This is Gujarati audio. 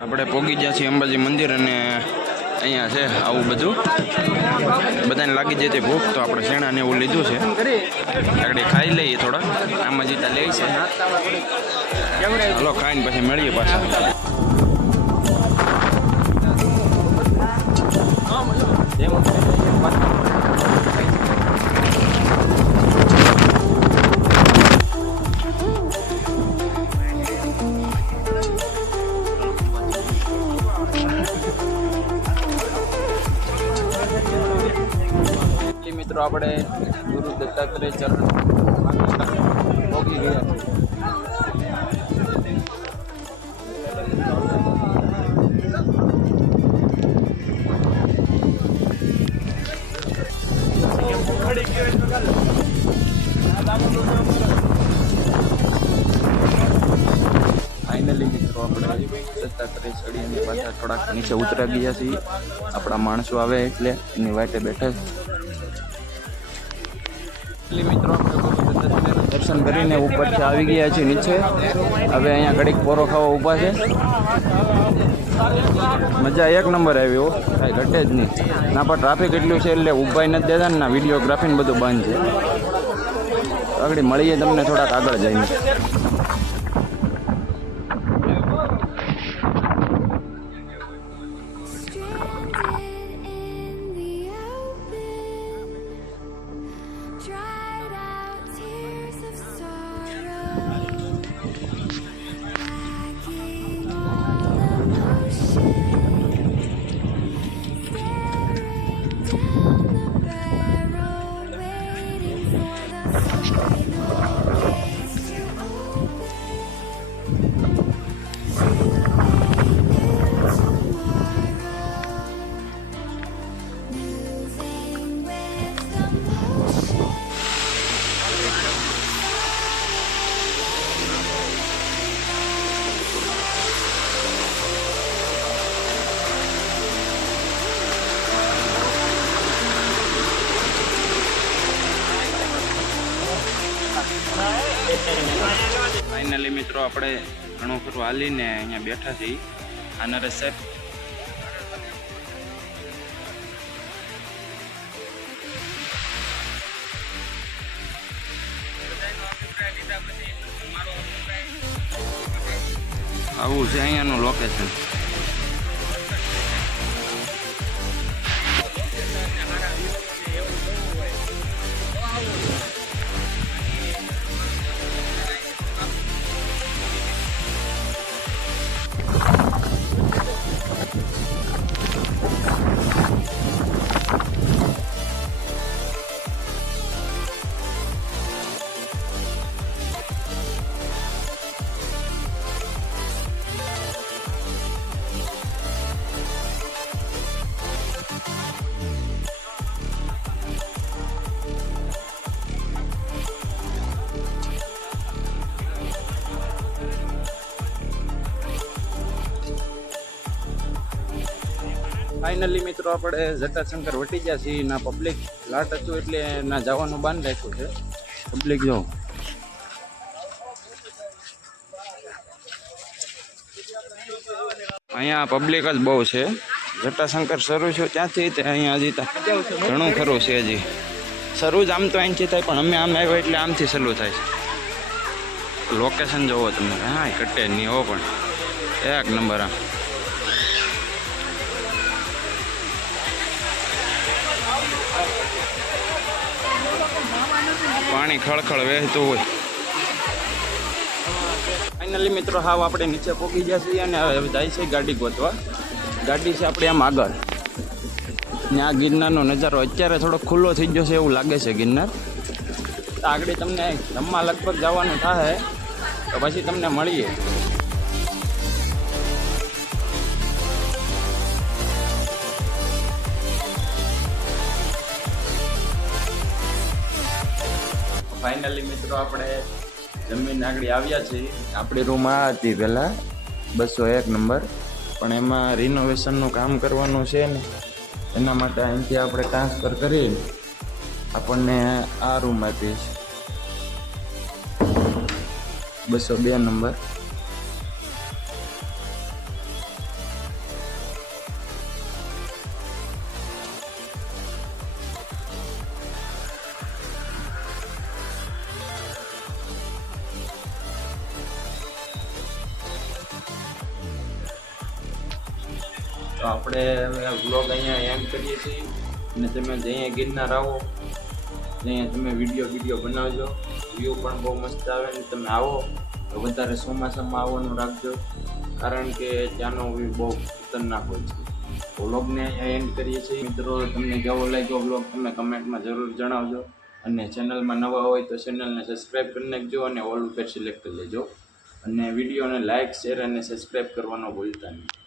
આપણે પોગી ગયા છીએ અંબાજી મંદિર અને અહીંયા છે આવું બધું બધાને લાગી જાય તે ભૂખ તો આપણે શેણા ને એવું લીધું છે આગળ ખાઈ લઈએ થોડા આમાં જીતા લે છે હલો ખાઈને પછી મળીએ પાછા મિત્રો આપણે ગુરુ દત્તાત્રેય ચરણ પહોંચી ગયા ફાઇનલી મિત્રો આપણે દત્તાત્રેય ચડીને પાછા થોડાક નીચે ઉતરા ગયા છીએ આપણા માણસો આવે એટલે એની વાટે બેઠા મિત્રો આપણે દર્શન કરીને ઉપરથી આવી ગયા છે નીચે હવે અહીંયા ઘડીક પોરો ખાવા ઊભા છે મજા એક નંબર આવ્યો કાંઈ ઘટે જ નહીં ના પણ ટ્રાફિક એટલું છે એટલે ઊભાઈ નથી દેતા ને ના વિડીયોગ્રાફી ને બધું બંધ છે આગળ મળીએ તમને થોડાક આગળ જઈને ફાઇનલી મિત્રો આપણે ઘણું ખરું હાલીને અહીંયા બેઠા છીએ આ નરેશ સાહેબ આવું છે અહીંયાનું લોકેશન ફાઇનલી મિત્રો આપણે જટાશંકર વટી ગયા છીએ ના પબ્લિક લાટ હતું એટલે ના જવાનું બાંધ રાખ્યું છે પબ્લિક જો અહીંયા પબ્લિક જ બહુ છે જટાશંકર શરૂ છે ત્યાંથી અહીંયા હજી ઘણું ખરું છે હજી શરૂ જ આમ તો અહીંથી થાય પણ અમે આમ આવ્યા એટલે આમથી શરૂ થાય છે લોકેશન જોવો તમે હા કટે નહીં હો પણ એક નંબર આ પાણી ખળખળ વહેતું હોય ફાઇનલી મિત્રો હાવ આપણે નીચે પહોંચી ગયા છીએ અને હવે જાય છે ગાડી ગોતવા ગાડી છે આપણે આમ આગળ ત્યાં ગિરનારનો નજારો અત્યારે થોડો ખુલ્લો થઈ ગયો છે એવું લાગે છે ગિરનાર આગળ તમને જમવા લગભગ જવાનું થાય તો પછી તમને મળીએ ફાઇનલી મિત્રો આપણે જમીન આગળ આવ્યા છીએ આપણી રૂમ આ હતી પહેલાં 201 નંબર પણ એમાં રિનોવેશનનું કામ કરવાનું છે ને એના માટે અહીંથી આપણે ટ્રાન્સફર કરી આપણને આ રૂમ આપીશ 202 નંબર તો આપણે વ્લોગ અહીંયા એન્ડ કરીએ છીએ અને તમે અહીંયા ગિરનાર આવો ત્યાં તમે વિડીયો બનાવજો, વ્યૂ પણ બહુ મસ્ત આવે ને તમે આવો તો વધારે ચોમાસામાં આવવાનું રાખજો, કારણ કે ત્યાંનો વ્યૂ બહુ ખતરનાક હોય છે. તો વ્લોગને અહીંયા એન્ડ કરીએ છીએ. મિત્રો તમને કેવો લાગ્યો વ્લોગ તમે કમેન્ટમાં જરૂર જણાવજો, અને ચેનલમાં નવા હોય તો ચેનલને સબસ્ક્રાઈબ કરી નાખજો અને ઓલ ઉપર સિલેક્ટ કરી લેજો, અને વિડીયોને લાઇક, શેર અને સબસ્ક્રાઈબ કરવાનો ભૂલતા નહીં.